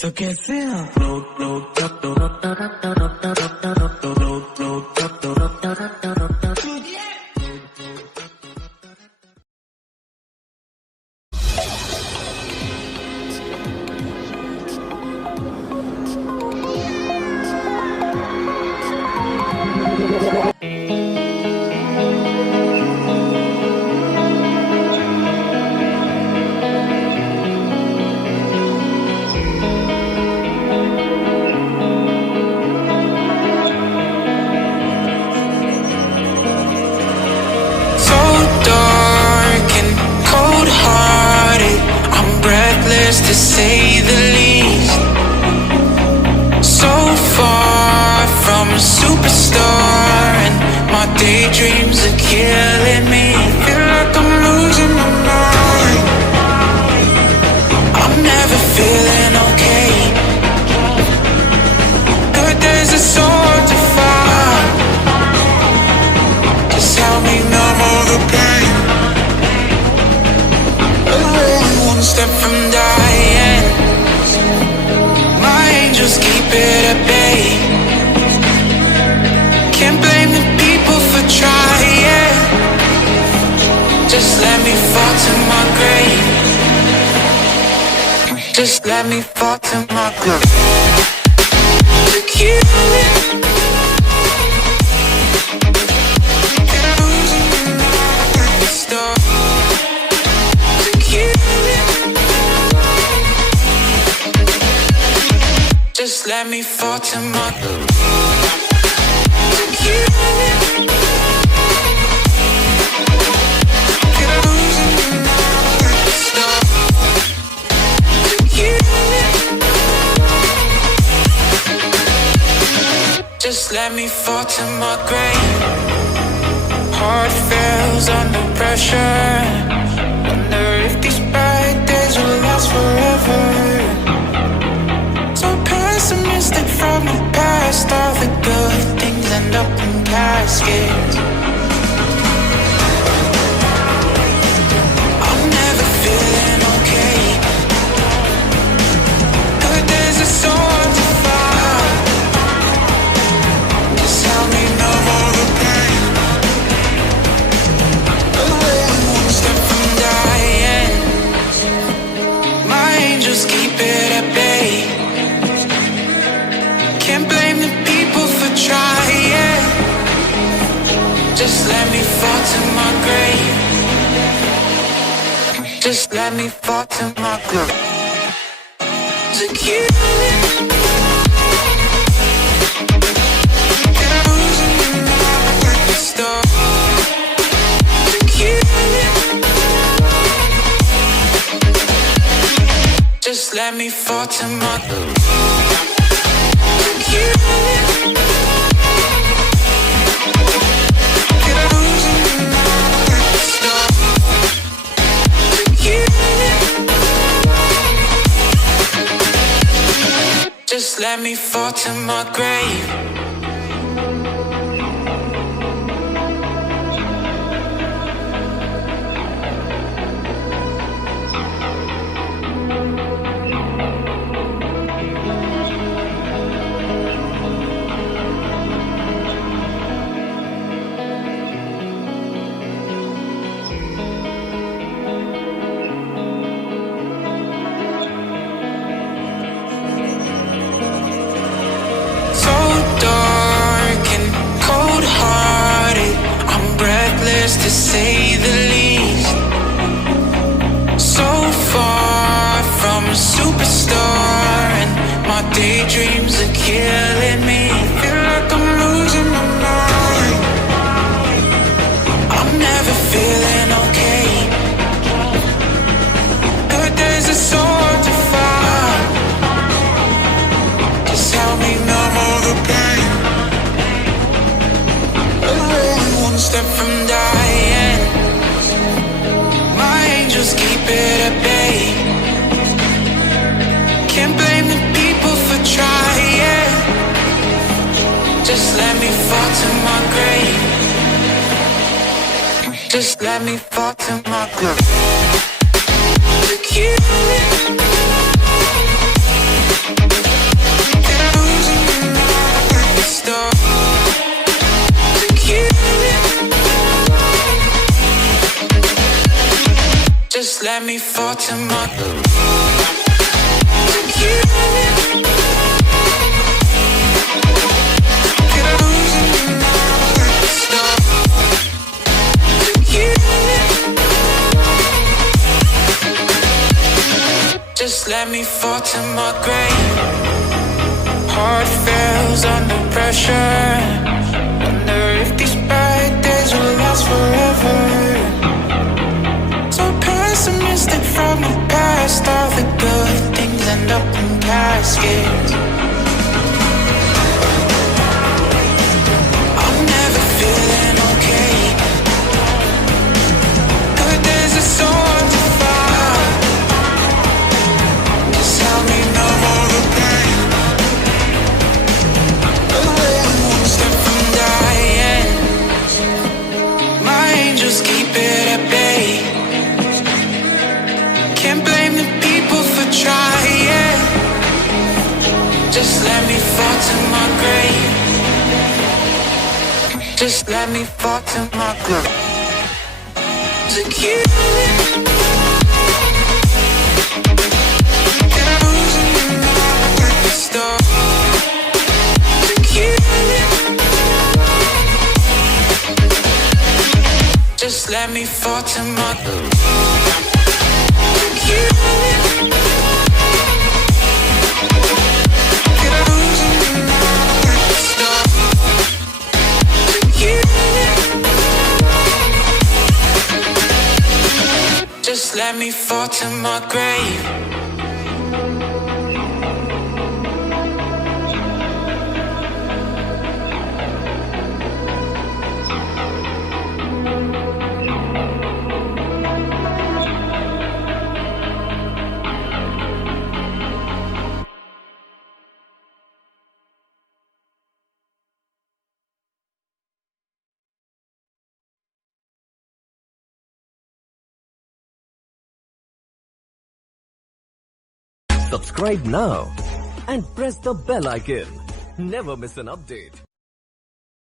तो कैसे आप to say the least. So far from a superstar, and my daydreams are killing me. Feel like I'm losing my mind. I'm never feeling okay. Good days are so hard to find. Just help me numb all the pain. One step from dying. My angels keep it at bay. Can't blame the people for trying. Just let me fall to my grave. Just let me fall to my grave. To kill it. Just let me fall to my grave. Just let me fall to my grave. Heart fails under pressure. Wonder if these bad days will last forever. So pessimistic from the past. All the good things end up in caskets. I'm never feeling okay. Good days are so hard to find. Just help me numb all the pain. One step from dying. My angels keep it at bay. Can't blame the people for trying. Just let me fall to my grave. Just let me fall to my grave. To kill it. To kill it. Just let me fall to my grave. Just let me fall to my grave. To say the least. So far from a superstar, and my daydreams are killing me. Feel like I'm losing my mind. I'm never feeling okay. Good days are so hard to find. Just help me numb all the pain. One step from dying. My angels keep it at bay. Can't blame the people for trying. Just let me fall to my grave. Just let me fall to my grave. To kill it. fall to my Just let me fall to my grave. Heart fails under pressure. Wonder if these bad days will last forever. So pessimistic from the past. All the good things end up in caskets. I'm never feeling okay. Good days are so hard to find. Just help me numb all the pain. I'm one step from dying. My angels keep it at bay. Can't blame the people for trying. Just let me fall to my grave. Just let me fall to my grave. Just let me fall to my Just let me fall to my grave. Subscribe now and press the bell icon. Never miss an update.